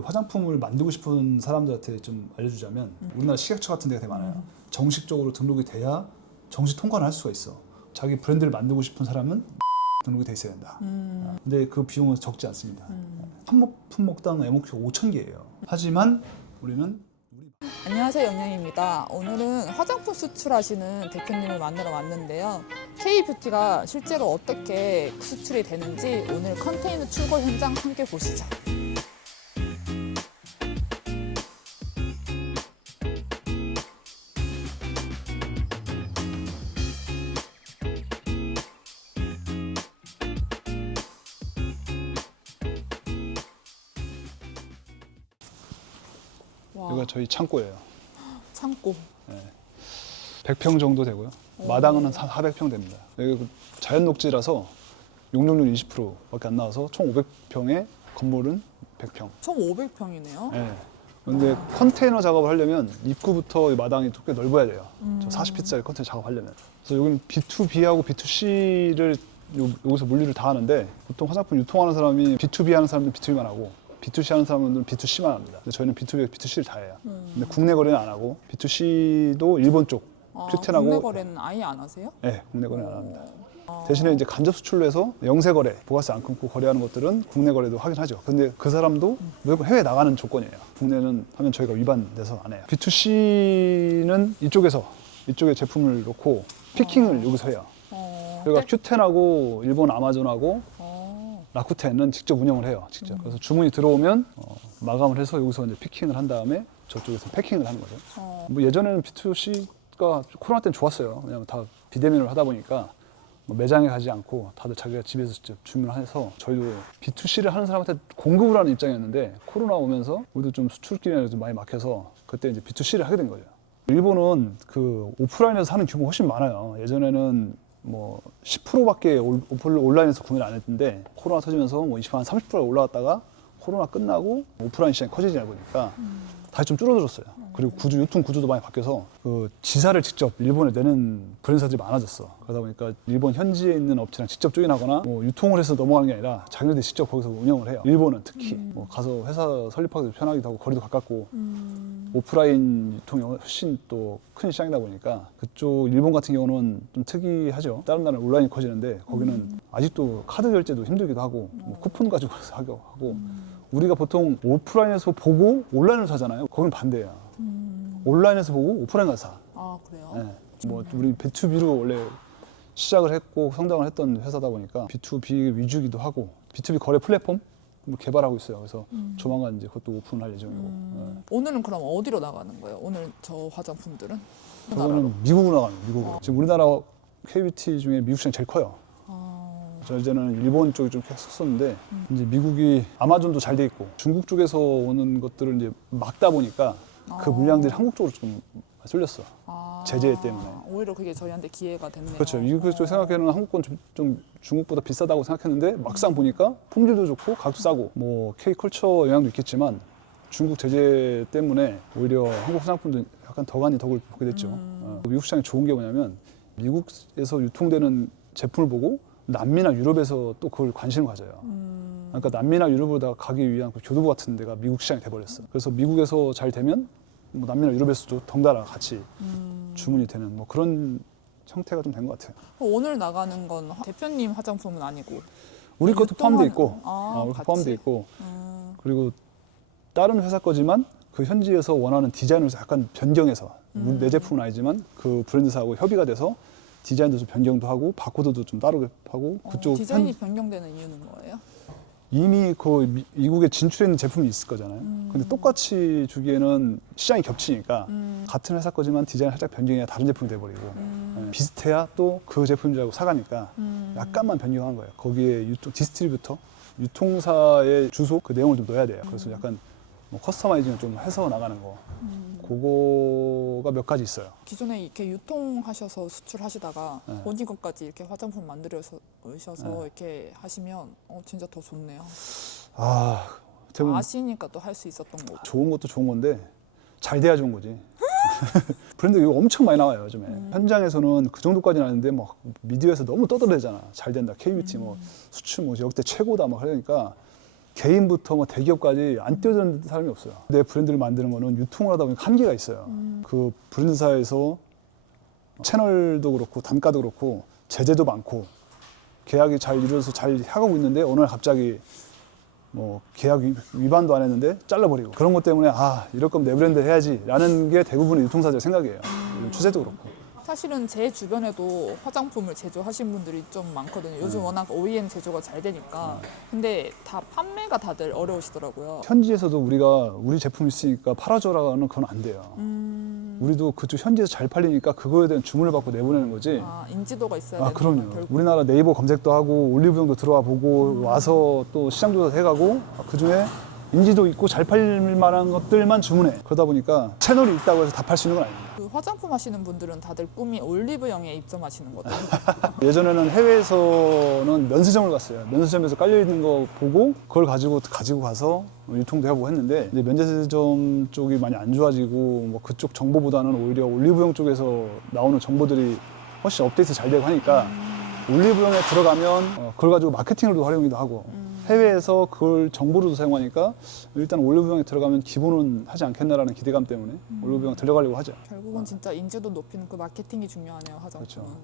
화장품을 만들고 싶은 사람들한테 좀 알려주자면 우리나라 식약처 같은 데가 되게 많아요. 정식적으로 등록이 돼야 정식 통과를 할 수가 있어. 자기 브랜드를 만들고 싶은 사람은 등록이 돼 있어야 된다. 근데 그 비용은 적지 않습니다. 한 품목당 MOQ가 5,000개예요. 하지만 우리는 안녕하세요, 영양입니다. 오늘은 화장품 수출하시는 대표님을 만나러 왔는데요. K뷰티가 실제로 어떻게 수출이 되는지 오늘 컨테이너 출고 현장 함께 보시죠. 와, 여기가 저희 창고예요. 창고. 100평 정도 되고요. 마당은 한 400평 됩니다. 여기 자연 녹지라서 용적률 20%밖에 안 나와서 총 500평에 건물은 100평. 총 500평이네요. 네. 근데 컨테이너 작업을 하려면 입구부터 마당이 꽤 넓어야 돼요. 40피트짜리 컨테이너 작업하려면. 그래서 여기는 B2B하고 B2C를 여기서 물류를 다 하는데 보통 화장품 유통하는 사람이 B2B 하는 사람들은 B2B만 하고 B2C 하는 사람들은 B2C만 합니다. 근데 저희는 B2B, B2C를 다 해요. 근데 국내 거래는 안 하고 B2C도 일본 쪽 큐텐하고 국내 거래는 아예 안 하세요? 네, 국내 거래는 안 합니다. 대신에 이제 간접 수출로 해서 영세 거래, 보가세 안 끊고 거래하는 것들은 국내 거래도 하긴 하죠. 근데 그 사람도 무조건 해외 나가는 조건이에요. 국내는 하면 저희가 위반돼서 안 해요. B2C는 이쪽에 제품을 놓고 피킹을 여기서 해요. 그러니까 큐텐하고 일본 아마존하고 라쿠텐은 직접 운영을 해요. 직접. 그래서 주문이 들어오면 마감을 해서 여기서 이제 피킹을 한 다음에 저쪽에서 패킹을 하는 거죠. 뭐 예전에는 B2C가 코로나 때는 좋았어요. 왜냐하면 다 비대면으로 하다 보니까 뭐 매장에 가지 않고 다들 자기가 집에서 직접 주문을 해서 저희도 B2C를 하는 사람한테 공급을 하는 입장이었는데 코로나 오면서 우리도 좀 수출길이 좀 많이 막혀서 그때 이제 B2C를 하게 된 거죠. 일본은 그 오프라인에서 사는 규모가 훨씬 많아요. 예전에는 뭐 10%밖에 온라인에서 구매를 안 했는데 코로나 터지면서 뭐 20%, 한 30%가 올라갔다가 코로나 끝나고 오프라인 시장이 커지지 않으니까 다시 좀 줄어들었어요. 그리고 유통 구조도 많이 바뀌어서 그 지사를 직접 일본에 내는 브랜드사들이 많아졌어. 그러다 보니까 일본 현지에 있는 업체랑 직접 조인하거나 뭐 유통을 해서 넘어가는 게 아니라 자기네들이 직접 거기서 운영을 해요. 일본은 특히 뭐 가서 회사 설립하기도 편하기도 하고 거리도 가깝고 오프라인 유통이 훨씬 또 큰 시장이다 보니까 그쪽 일본 같은 경우는 좀 특이하죠. 다른 나라는 온라인이 커지는데 거기는 아직도 카드 결제도 힘들기도 하고 뭐 쿠폰 가지고 하고 우리가 보통 오프라인에서 보고 온라인으로 사잖아요. 거기는 반대야. 온라인에서 보고 오프라인 가서 사. 아, 그래요? 네. 뭐 우리 B2B로 원래 시작을 했고 성장을 했던 회사다 보니까 B2B 위주기도 하고 B2B 거래 플랫폼 개발하고 있어요. 그래서 조만간 이제 그것도 오픈할 예정이고. 오늘은 그럼 어디로 나가는 거예요? 오늘 저 화장품들은? 저거는 미국으로 나가는 거예요. 미국으로. 지금 우리나라 K뷰티 중에 미국 시장이 제일 커요. 저 이제는 일본 쪽이 좀 계속 썼는데 이제 미국이 아마존도 잘 돼 있고 중국 쪽에서 오는 것들을 이제 막다 보니까 그 물량들이 한국 쪽으로 좀 쏠렸어. 제재 때문에. 오히려 그게 저희한테 기회가 됐네요. 그렇죠. 미국 쪽 생각에는 한국 건 좀 중국보다 비싸다고 생각했는데 막상 보니까 품질도 좋고 가격도 싸고 뭐 K컬처 영향도 있겠지만 중국 제재 때문에 오히려 한국 화장품도 약간 덕아니 덕을 보게 됐죠. 미국 시장이 좋은 게 뭐냐면 미국에서 유통되는 제품을 보고 남미나 유럽에서 또 그걸 관심을 가져요. 그러니까 남미나 유럽보다 가기 위한 그 교두보 같은 데가 미국 시장이 돼버렸어. 그래서 미국에서 잘 되면 뭐 남미나 유럽에서도 덩달아 같이 주문이 되는 뭐 그런 형태가 좀 된 것 같아요. 오늘 나가는 건 대표님 화장품은 아니고 우리 것도 포함되어 있고, 우리 같이? 포함되어 있고, 그리고 다른 회사 거지만 그 현지에서 원하는 디자인을 약간 변경해서 내 제품은 아니지만 그 브랜드사하고 협의가 돼서 디자인도 좀 변경도 하고 바코드도 좀 따로 하고 그쪽 디자인이 변경되는 이유는 뭐예요? 이미 그 미국에 진출해 있는 제품이 있을 거잖아요. 근데 똑같이 주기에는 시장이 겹치니까 같은 회사 거지만 디자인 살짝 변경해야 다른 제품이 돼버리고 비슷해야 또 그 제품인 줄 알고 사가니까 약간만 변경한 거예요. 거기에 디스트리뷰터, 유통사의 주소 그 내용을 좀 넣어야 돼요. 그래서 약간 뭐 커스터마이징을 좀 해서 나가는 거. 그거가 몇 가지 있어요. 기존에 이렇게 유통하셔서 수출하시다가 본인 것까지 이렇게 화장품 만들어서 이렇게 하시면 진짜 더 좋네요. 아시니까 또 할 수 있었던 거고. 좋은 것도 좋은 건데 잘 돼야 좋은 거지. 브랜드 이거 엄청 많이 나와요 요즘에. 현장에서는 그 정도까지는 아닌데 막 미디어에서 너무 떠들어대잖아. 잘 된다. K뷰티 뭐 수출 뭐 역대 최고다 막 그러니까 개인부터 뭐 대기업까지 안 뛰어드는 사람이 없어요. 내 브랜드를 만드는 거는 유통을 하다 보니까 한계가 있어요. 그 브랜드사에서 채널도 그렇고 단가도 그렇고 제재도 많고 계약이 잘 이루어져서 잘 하고 있는데 어느 날 갑자기 뭐 계약 위반도 안 했는데 잘라버리고 그런 것 때문에 아 이럴 거면 내 브랜드 해야지 라는 게 대부분의 유통사들 생각이에요. 추세도 그렇고. 사실은 제 주변에도 화장품을 제조하신 분들이 좀 많거든요. 요즘 워낙 OEM 제조가 잘 되니까. 근데 다 판매가 다들 어려우시더라고요. 현지에서도 우리가 우리 제품 있으니까 팔아줘라는 건 안 돼요. 우리도 그쪽 현지에서 잘 팔리니까 그거에 대한 주문을 받고 내보내는 거지. 아, 인지도가 있어야 아, 되는구나, 그럼요. 결국. 우리나라 네이버 검색도 하고 올리브영도 들어와 보고 와서 또 시장 조사 해가고 그중에 인지도 있고 잘 팔릴 만한 것들만 주문해. 그러다 보니까 채널이 있다고 해서 다 팔 수 있는 건 아닙니다. 그 화장품 하시는 분들은 다들 꿈이 올리브영에 입점하시는 거죠. 예전에는 해외에서는 면세점을 갔어요. 면세점에서 깔려있는 거 보고 그걸 가지고 가서 유통도 해보고 했는데 이제 면세점 쪽이 많이 안 좋아지고 뭐 그쪽 정보보다는 오히려 올리브영 쪽에서 나오는 정보들이 훨씬 업데이트 잘 되고 하니까 올리브영에 들어가면 그걸 가지고 마케팅으로도 활용도 하고 해외에서 그걸 정보로도 사용하니까 일단 올리브영에 들어가면 기본은 하지 않겠나라는 기대감 때문에 올리브영 들어가려고 하죠. 결국은 진짜 인지도 높이는 그 마케팅이 중요하네요, 화장품은. 그렇죠.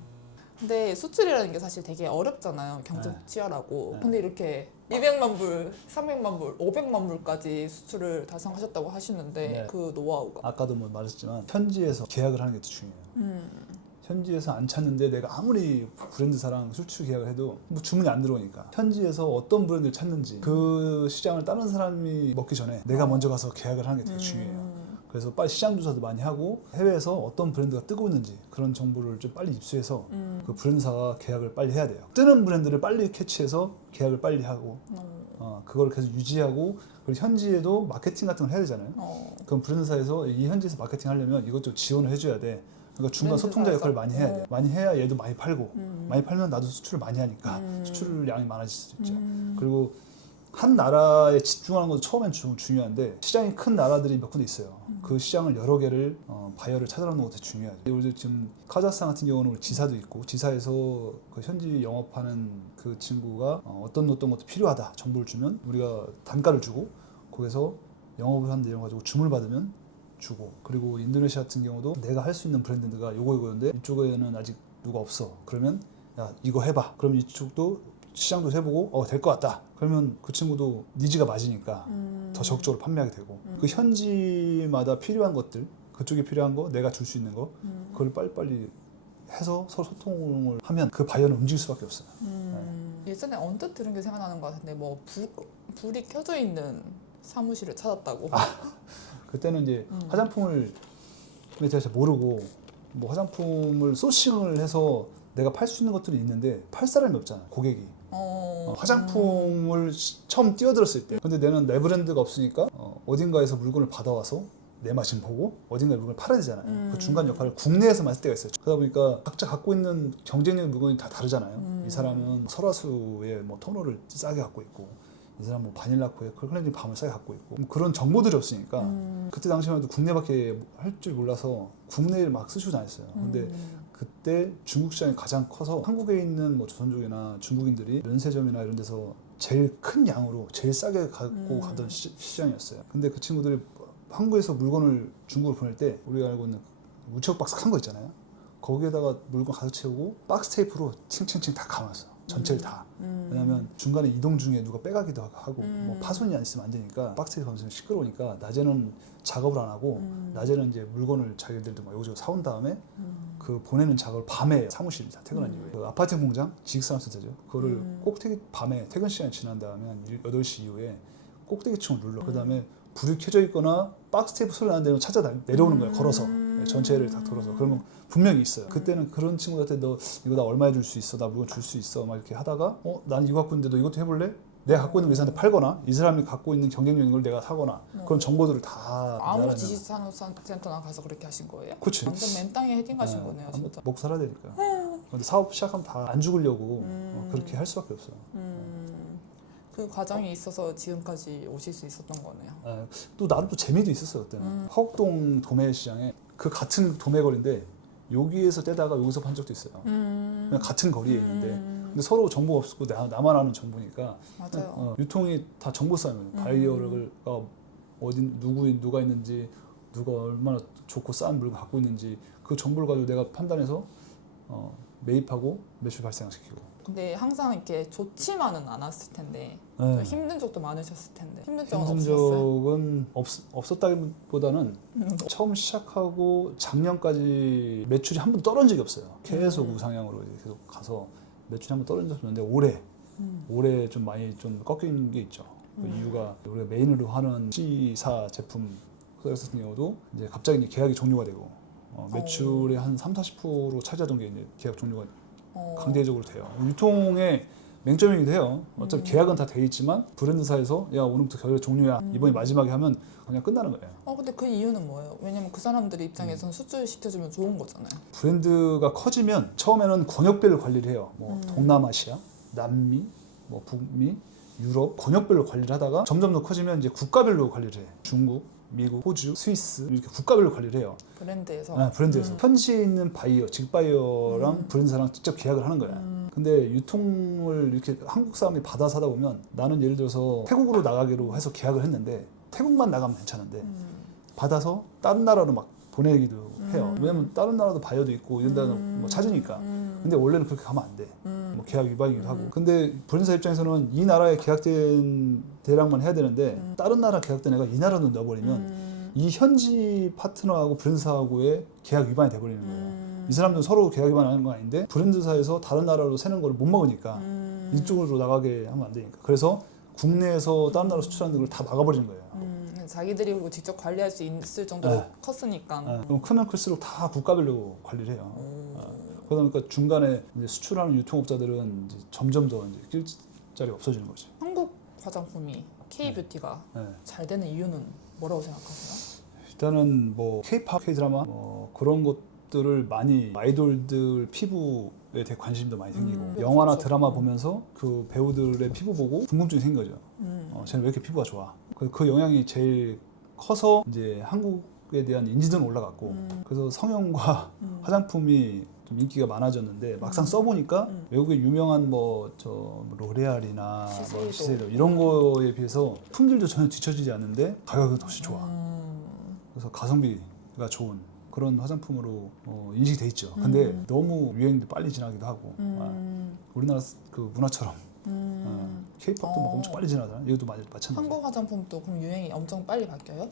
근데 수출이라는 게 사실 되게 어렵잖아요. 경쟁 네. 치열하고. 네. 근데 이렇게 200만 불, 300만 불, 500만 불까지 수출을 달성하셨다고 하시는데 네. 그 노하우가. 아까도 뭐 말했지만 현지에서 계약을 하는 게 더 중요해요. 현지에서 안 찾는데 내가 아무리 브랜드사랑 수출 계약을 해도 뭐 주문이 안 들어오니까 현지에서 어떤 브랜드를 찾는지 그 시장을 다른 사람이 먹기 전에 내가 먼저 가서 계약을 하는 게 되게 중요해요. 그래서 빨리 시장 조사도 많이 하고 해외에서 어떤 브랜드가 뜨고 있는지 그런 정보를 좀 빨리 입수해서 그 브랜드사와 계약을 빨리 해야 돼요. 뜨는 브랜드를 빨리 캐치해서 계약을 빨리 하고 그걸 계속 유지하고 그리고 현지에도 마케팅 같은 걸 해야 되잖아요. 그럼 브랜드사에서 이 현지에서 마케팅 하려면 이것저것 지원을 해줘야 돼. 그러니까 중간 소통자 역할을 많이 해야 돼. 많이 해야 얘도 많이 팔고 많이 팔면 나도 수출을 많이 하니까 수출량이 많아질 수 있죠. 그리고 한 나라에 집중하는 것도 처음엔 중요한데 시장이 큰 나라들이 몇 군데 있어요. 그 시장을 여러 개를 바이어를 찾아내는 것도 중요하죠. 우리 지금 카자흐스탄 같은 경우는 우리 지사도 있고 지사에서 그 현지 영업하는 그 친구가 어떤 것도 필요하다 정보를 주면 우리가 단가를 주고 거기서 영업을 하는 내용 가지고 주문을 받으면 주고 그리고 인도네시아 같은 경우도 내가 할 수 있는 브랜드가 요거인데 이쪽에는 아직 누가 없어. 그러면 야 이거 해봐. 그럼 이쪽도 시장도 해보고 될 것 같다. 그러면 그 친구도 니즈가 맞으니까 더 적극적으로 판매하게 되고 그 현지마다 필요한 것들 그쪽에 필요한 거 내가 줄 수 있는 거 그걸 빨리빨리 해서 서로 소통을 하면 그 바이어는 움직일 수밖에 없어요. 예전에 언뜻 들은 게 생각나는 것 같은데 뭐 불이 켜져 있는 사무실을 찾았다고. 그때는 이제 화장품을 제가 잘 모르고 뭐 화장품을 소싱을 해서 내가 팔 수 있는 것들이 있는데 팔 사람이 없잖아 고객이. 화장품을 처음 뛰어들었을 때 근데 내는 내 브랜드가 없으니까 어딘가에서 물건을 받아와서 내 맛을 보고 어딘가에 물건을 팔아야 되잖아요. 그 중간 역할을 국내에서만 할 때가 있어요. 그러다 보니까 각자 갖고 있는 경쟁력 물건이 다 다르잖아요. 이 사람은 설화수의 뭐 토너를 싸게 갖고 있고 이 사람 뭐 바닐라코에 클렌징 밤을 싸게 갖고 있고 그런 정보들이 없으니까 그때 당시만 해도 국내밖에 할 줄 몰라서 국내를 막 쓰시고 다녔어요. 근데 그때 중국 시장이 가장 커서 한국에 있는 뭐 조선족이나 중국인들이 면세점이나 이런 데서 제일 큰 양으로 제일 싸게 갖고 가던 시장이었어요. 근데 그 친구들이 한국에서 물건을 중국으로 보낼 때 우리가 알고 있는 우체국 박스 큰 거 있잖아요. 거기에다가 물건 가득 채우고 박스 테이프로 칭칭칭 다 감았어. 전체를 다. 왜냐면 중간에 이동 중에 누가 빼가기도 하고 뭐 파손이 안 있으면 안 되니까 박스 테이프 감으면 시끄러우니까 낮에는 작업을 안 하고 낮에는 이제 물건을 자기들도 막 여기저기 사온 다음에 그 보내는 작업을 밤에 사무실이 다 퇴근한 이후에 그 아파트 공장 지식산업센터죠. 그거를 꼭대기 밤에 퇴근 시간이 지난 다음에 한 8시 이후에 꼭대기층을 눌러. 그 다음에 불이 켜져 있거나 박스 테이프 소리 나는 데는 찾아 내려오는 거예요. 걸어서 전체를 다 돌아서. 그러면 분명히 있어요. 그때는 그런 친구들한테 너 이거 나 얼마에 줄 수 있어? 나 물건 줄 수 있어? 막 이렇게 하다가 나는 이거 갖고 있는데 너 이것도 해볼래? 내가 갖고 있는 거 이 사람한테 팔거나 이 사람이 갖고 있는 경쟁력인 걸 내가 사거나 그런 정보들을 다 아무 지식산업센터나 가서 그렇게 하신 거예요? 그치. 완전 맨땅에 헤딩하신 거네요, 진짜. 먹고 살아야 되니까. 근데 사업 시작하면 다 안 죽으려고 그렇게 할 수밖에 없어요. 그 과정이 있어서 지금까지 오실 수 있었던 거네요. 또 나름 또 재미도 있었어요 그때는. 화곡동 도매시장에 그 같은 도매거리인데 여기에서 떼다가 여기서 판 적도 있어요. 그냥 같은 거리에 있는데 근데 서로 정보가 없고 나만 아는 정보니까 맞아요. 유통이 다 정보 싸움이에요. 바이어가 어디 누가 있는지 누가 얼마나 좋고 싼 물건 갖고 있는지 그 정보를 가지고 내가 판단해서 매입하고 매출 발생시키고. 근데 항상 이렇게 좋지만은 않았을 텐데 네. 좀 힘든 적도 많으셨을 텐데 힘든 적은 힘든 없으셨어요? 적은 없었다기보다는 처음 시작하고 작년까지 매출이 한 번 떨어진 적이 없어요. 계속 우상향으로 계속 가서 매출이 한 번 떨어진 적이 없는데 올해 좀 많이 좀 꺾인 게 있죠. 그 이유가 우리가 메인으로 하는 C사 제품 같은 경우도 이제 갑자기 이제 계약이 종료가 되고 매출의 한 30-40% 차지하던 게 이제 계약 종료가 강제적으로 돼요. 유통의 맹점이기도 해요. 어차피 계약은 다 돼 있지만 브랜드사에서 야 오늘부터 계약 종료야 이번이 마지막에 하면 그냥 끝나는 거예요. 근데 그 이유는 뭐예요? 왜냐면 그 사람들 입장에서는 수출시켜주면 좋은 거잖아요. 브랜드가 커지면 처음에는 권역별로 관리를 해요. 뭐 동남아시아, 남미, 뭐 북미, 유럽 권역별로 관리를 하다가 점점 더 커지면 이제 국가별로 관리를 해. 중국, 미국, 호주, 스위스 이렇게 국가별로 관리를 해요. 브랜드에서. 브랜드에서 현지에 있는 바이어, 직바이어랑 브랜드사랑 직접 계약을 하는 거야. 근데 유통을 이렇게 한국 사람이 받아 사다 보면 나는 예를 들어서 태국으로 나가기로 해서 계약을 했는데 태국만 나가면 괜찮은데 받아서 다른 나라로 막 보내기도 해요. 왜냐면 다른 나라도 바이어도 있고 이런 데는 뭐 찾으니까. 근데 원래는 그렇게 가면 안 돼. 뭐 계약 위반이기도 하고. 근데 브랜드사 입장에서는 이 나라에 계약된 대량만 해야 되는데 다른 나라 계약된 애가 이 나라로 넣어버리면 이 현지 파트너하고 브랜드사하고의 계약 위반이 돼버리는 거예요. 이 사람들은 서로 계약 위반하는 건 아닌데 브랜드사에서 다른 나라로 새는 걸 못 먹으니까 이쪽으로 나가게 하면 안 되니까. 그래서 국내에서 다른 나라로 수출하는 걸 다 막아버리는 거예요. 자기들이 그리고 직접 관리할 수 있을 정도로 컸으니까. 그럼 크면 클수록 다 국가별로 관리를 해요. 그러다 보니까 중간에 이제 수출하는 유통업자들은 이제 점점 더 이제 낄 자리가 없어지는 거지. 한국 화장품이 K-뷰티가 잘 되는 이유는 뭐라고 생각하세요? 일단은 뭐 K-팝, K-드라마 그런 것들을 많이 아이돌들 피부에 대해 관심도 많이 생기고 영화나 그렇죠. 드라마 보면서 그 배우들의 피부 보고 궁금증이 생긴 거죠. 쟤는 왜 이렇게 피부가 좋아? 그 영향이 제일 커서 이제 한국에 대한 인지도는 올라갔고 그래서 성형과 화장품이 좀 인기가 많아졌는데 막상 써보니까 외국의 유명한 뭐 로레알이나 뭐 시세이도 이런 거에 비해서 품질도 전혀 뒤처지지 않는데 가격은 훨씬 좋아. 그래서 가성비가 좋은 그런 화장품으로 인식이 돼 있죠. 근데 너무 유행도 빨리 지나기도 하고 우리나라 그 문화처럼 K-팝도 막 엄청 빨리 지나잖아. 이것도 마찬가지. 한국 화장품도 그럼 유행이 엄청 빨리 바뀌어요?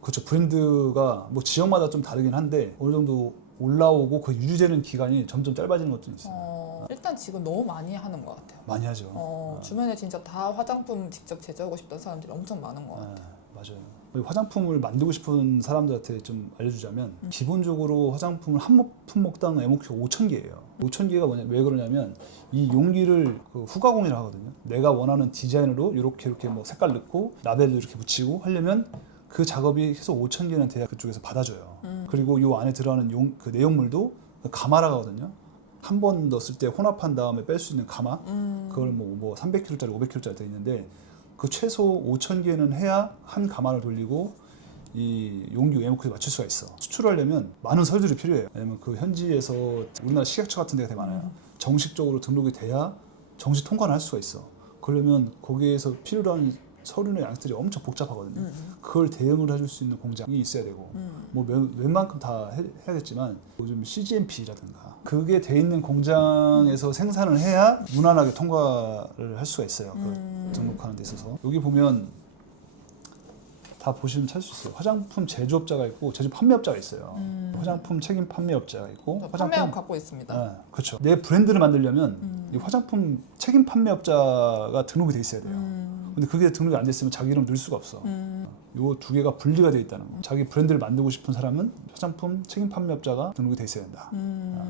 그렇죠. 브랜드가 뭐 지역마다 좀 다르긴 한데 어느 정도 올라오고 그 유지되는 기간이 점점 짧아지는 것도 있어요. 일단 지금 너무 많이 하는 것 같아요. 많이 하죠. 주변에 진짜 다 화장품 직접 제조하고 싶다는 사람들이 엄청 많은 것 같아요. 맞아요. 화장품을 만들고 싶은 사람들한테 좀 알려주자면 기본적으로 화장품을 한 품목당 MOQ가 5,000개예요. 5,000개가 왜 그러냐면 이 용기를 그 후가공이라고 하거든요. 내가 원하는 디자인으로 이렇게 뭐 색깔 넣고 라벨도 이렇게 붙이고 하려면 그 작업이 계속 5,000개는 돼야 그쪽에서 받아줘요. 그리고 이 안에 들어가는 그 내용물도 가마라거든요. 한 번 넣었을 때 혼합한 다음에 뺄 수 있는 가마. 그걸 뭐 300kg짜리, 500kg짜리 돼 있는데 그 최소 5,000개는 해야 한 가마를 돌리고 이 용기 MOQ에 맞출 수가 있어. 수출하려면 많은 서류들이 필요해요. 왜냐면 그 현지에서 우리나라 식약처 같은 데가 되게 많아요. 정식적으로 등록이 돼야 정식 통관을 할 수가 있어. 그러면 거기에서 필요로 하는 서류나 양식들이 엄청 복잡하거든요. 그걸 대응을 해줄 수 있는 공장이 있어야 되고 뭐 웬만큼 다 해야겠지만 요즘 CGMP라든가 그게 돼 있는 공장에서 생산을 해야 무난하게 통과를 할 수가 있어요. 그 등록하는 데 있어서 여기 보면 다 보시면 찾을 수 있어요. 화장품 제조업자가 있고 제조 판매업자가 있어요. 화장품 책임 판매업자가 있고 판매업 갖고 있습니다. 그렇죠. 내 브랜드를 만들려면 이 화장품 책임 판매업자가 등록이 돼 있어야 돼요. 근데 그게 등록이 안 됐으면 자기 이름 넣을 수가 없어. 요 두 개가 분리가 돼 있다는 거. 자기 브랜드를 만들고 싶은 사람은 화장품 책임 판매업자가 등록이 돼 있어야 된다.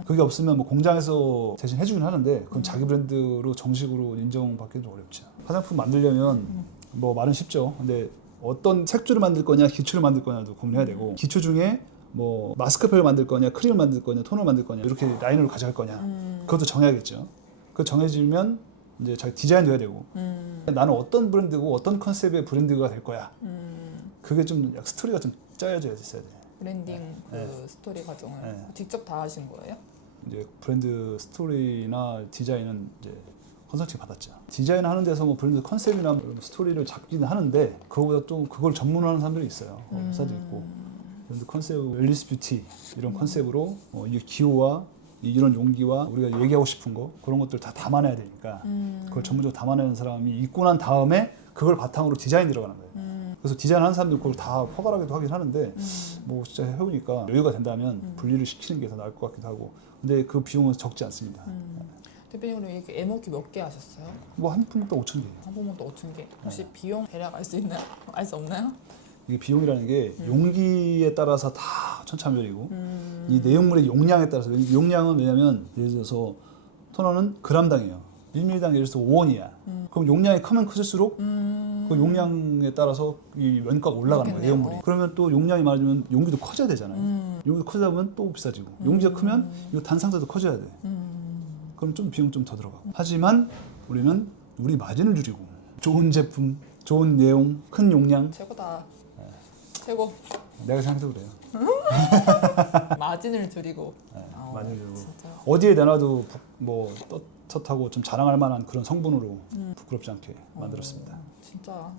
그게 없으면 뭐 공장에서 대신 해주긴 하는데 그건 자기 브랜드로 정식으로 인정받기는 좀 어렵죠. 화장품 만들려면 뭐 말은 쉽죠. 근데 어떤 색조를 만들 거냐 기초를 만들 거냐도 고민해야 되고 기초 중에 뭐 마스크팩을 만들 거냐 크림을 만들 거냐 톤을 만들 거냐 이렇게 라인으로 가져갈 거냐 그것도 정해야겠죠. 그거 정해지면 이제 자기 디자인도 해야 되고 나는 어떤 브랜드고 어떤 컨셉의 브랜드가 될 거야. 그게 좀 스토리가 좀 짜여져 있어야 돼. 브랜딩 그 스토리 과정을 직접 다 하신 거예요? 이제 브랜드 스토리나 디자인은 이제 컨설팅 받았죠. 디자인 하는 데서 뭐 브랜드 컨셉이나 뭐 스토리를 잡기는 하는데 그거보다 또 그걸 전문화하는 사람들이 있어요. 회사도 있고. 브랜드 컨셉, 웰니스 뷰티 이런 컨셉으로 이게 기호와 이런 용기와 우리가 얘기하고 싶은 거 그런 것들 다 담아내야 되니까 그걸 전문적으로 담아내는 사람이 있고 난 다음에 그걸 바탕으로 디자인 들어가는 거예요. 그래서 디자인하는 사람들 그걸 다 퍼갈하기도 하긴 하는데 뭐 진짜 해보니까 여유가 된다면 분리를 시키는 게 더 나을 것 같기도 하고 근데 그 비용은 적지 않습니다. 대표님 그럼 이렇게 에모큐 몇 개 하셨어요? 뭐 한 품목당 5천 개. 한 번도 5,000개. 혹시 비용 대략 알 수 있나요? 알 수 없나요? 이게 비용이라는 게 용기에 따라서 다 천차만별이고 이 내용물의 용량에 따라서 용량은 왜냐면 예를 들어서 토너는 그람당이에요. 1ml당 예를 들어서 5원이야. 그럼 용량이 크면 커질수록 그 용량에 따라서 이 원가가 올라가는 거예요. 그렇겠네요. 내용물이. 그러면 또 용량이 많으면 용기도 커져야 되잖아요. 용기가 커지다 보면 또 비싸지고 용기가 크면 이거 단상자도 커져야 돼. 그럼 좀 비용 좀 더 들어가고. 하지만 우리는 우리 마진을 줄이고 좋은 제품, 좋은 내용, 큰 용량 최고다. 최고. 내가 생각해도 그래요. 마진을 줄이고. 마진을 줄이고. 진짜. 어디에 내놔도 뭐 떳떳하고 좀 자랑할 만한 그런 성분으로 부끄럽지 않게 만들었습니다. 진짜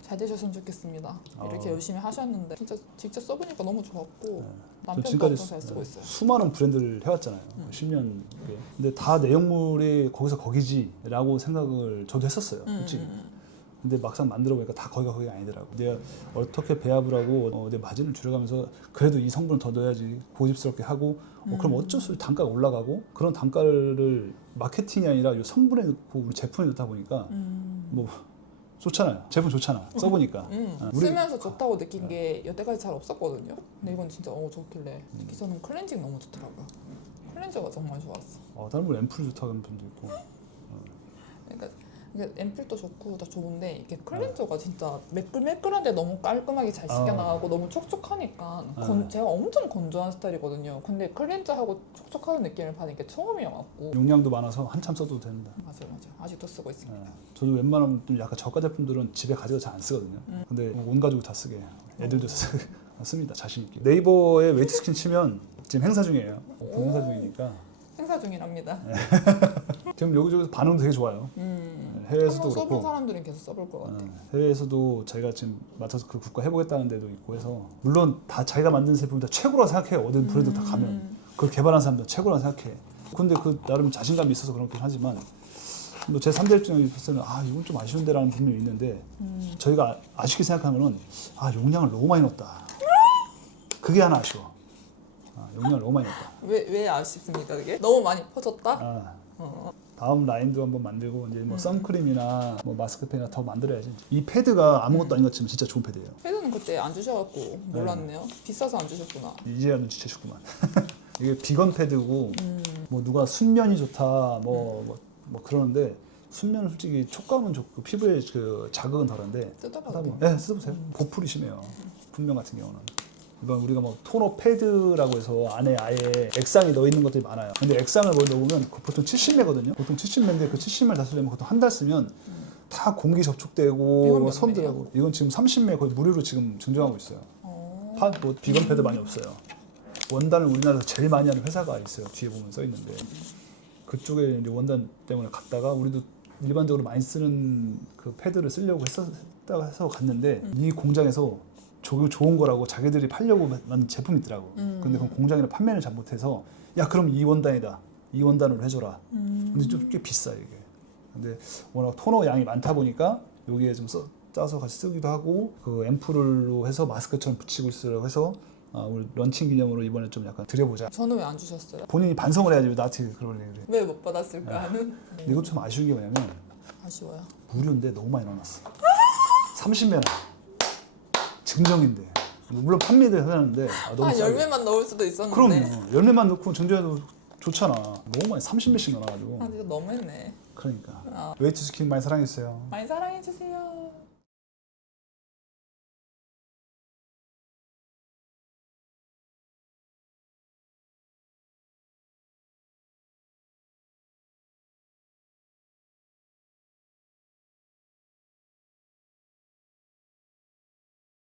잘 되셨으면 좋겠습니다. 이렇게 열심히 하셨는데 진짜 직접 써보니까 너무 좋았고 남편도 지금까지 엄청 잘 쓰고 있어요. 수많은 브랜드를 해왔잖아요. 10년. 근데 다 내용물이 거기서 거기지라고 생각을 저도 했었어요. 솔직히. 근데 막상 만들어 보니까 다 거기가 아니더라고. 내가 어떻게 배합을 하고 내 마진을 줄여가면서 그래도 이 성분을 더 넣어야지 고집스럽게 하고 그럼 어쩔 수 없이 단가가 올라가고 그런 단가를 마케팅이 아니라 이 성분에 넣고 우리 제품에 넣다 보니까 뭐 좋잖아요. 제품 좋잖아. 써보니까. 쓰면서 좋다고 느낀 게 여태까지 잘 없었거든요. 근데 이건 진짜 좋길래 특히 저는 클렌징 너무 좋더라고요. 클렌저가 정말 좋았어. 다른 분 앰플 좋다 그런 분도 있고. 그러니까 앰플도 좋고 다 좋은데 이게 클렌저가 진짜 매끌매끌한데 너무 깔끔하게 잘 씻겨나가고 너무 촉촉하니까 제가 엄청 건조한 스타일이거든요. 근데 클렌저하고 촉촉하는 느낌을 받은 게 처음이어갖고 용량도 많아서 한참 써도 됩니다. 맞아요. 아직도 쓰고 있습니다. 저도 웬만하면 좀 약간 저가 제품들은 집에 가져가 잘 안 쓰거든요. 근데 온 가족 다 쓰게 애들도 씁니다. 자신 있게. 네이버에 웨이트 스킨 치면 지금 행사 중이에요. 행사 중이니까 행사 중이랍니다. 지금 여기저기서 반응도 되게 좋아요. 해외에서도 한번 써본 그렇고 사람들은 계속 써볼 것 같아. 해외에서도 자기가 지금 맡아서 그 국가 해보겠다는 데도 있고 해서 물론 다 자기가 만든 제품을 다 최고라고 생각해요. 어떤 브랜드 다 가면 그걸 개발한 사람들 최고라고 생각해. 근데 그 나름 자신감이 있어서 그렇긴 하지만 뭐 제 3대 입장에 있어서는 이건 좀 아쉬운데라는 부분이 있는데 저희가 아쉽게 생각하는 거는 용량을 너무 많이 넣었다. 그게 하나 아쉬워. 용량을 너무 많이 넣었다. 왜 아쉽습니까 그게? 너무 많이 퍼졌다? 다음 라인도 한번 만들고 이제 뭐 선크림이나 뭐 마스크팩이나 더 만들어야지. 이 패드가 아무것도 아닌 것 같지만 진짜 좋은 패드예요. 패드는 그때 안 주셔갖고 몰랐네요. 비싸서 안 주셨구나. 이제야 눈치채셨구만. 이게 비건 패드고 뭐 누가 순면이 좋다 뭐 그러는데 순면은 솔직히 촉감은 좋고 피부에 그 자극은 덜한데 뜯어봐도 돼요? 네, 써보세요. 보풀이 심해요. 분명 같은 경우는. 이건 우리가 뭐 토너 패드라고 해서 안에 아예 액상이 넣어 있는 것들이 많아요. 근데 액상을 넣어보면 보통 70매거든요. 보통 70매인데 그 70매를 다 쓰려면 보통 한 달 쓰면 다 공기 접촉되고 이건 몇 손 매예요? 들어가고 이건 지금 30매 거의 무료로 지금 증정하고 있어요. 뭐 비건 패드 많이 없어요. 원단을 우리나라에서 제일 많이 하는 회사가 있어요. 뒤에 보면 써 있는데 그쪽에 이제 원단 때문에 갔다가 우리도 일반적으로 많이 쓰는 그 패드를 쓰려고 했다가 해서 갔는데 이 공장에서 저게 좋은 거라고 자기들이 팔려고 만든 제품이 있더라고. 근데 그 공장이나 판매를 잘 못해서 야 그럼 이 원단이다. 이 원단으로 해줘라. 근데 좀 꽤 비싸 이게. 근데 워낙 토너 양이 많다 보니까 여기에 좀 짜서 같이 쓰기도 하고 그 앰플로 해서 마스크처럼 붙이고 있으라고 해서 우리 런칭 기념으로 이번에 좀 약간 드려보자. 저는 왜 안 주셨어요? 본인이 반성을 해야지 왜 나한테 그러래 그래. 왜 못 받았을까 하는? 근데 이것도 좀 아쉬운 게 뭐냐면 아쉬워요. 무료인데 너무 많이 넣어놨어. 30매나. 증정인데. 물론 판매도 하는데 너무 싸게. 10매만 넣을 수도 있었는데. 그럼 열매만 넣고 증정해도 좋잖아. 너무 많이 30매씩 넣어놔가지고. 진짜 너무했네. 그러니까 웨이트 스킨 많이 사랑해주세요. 많이 사랑해주세요.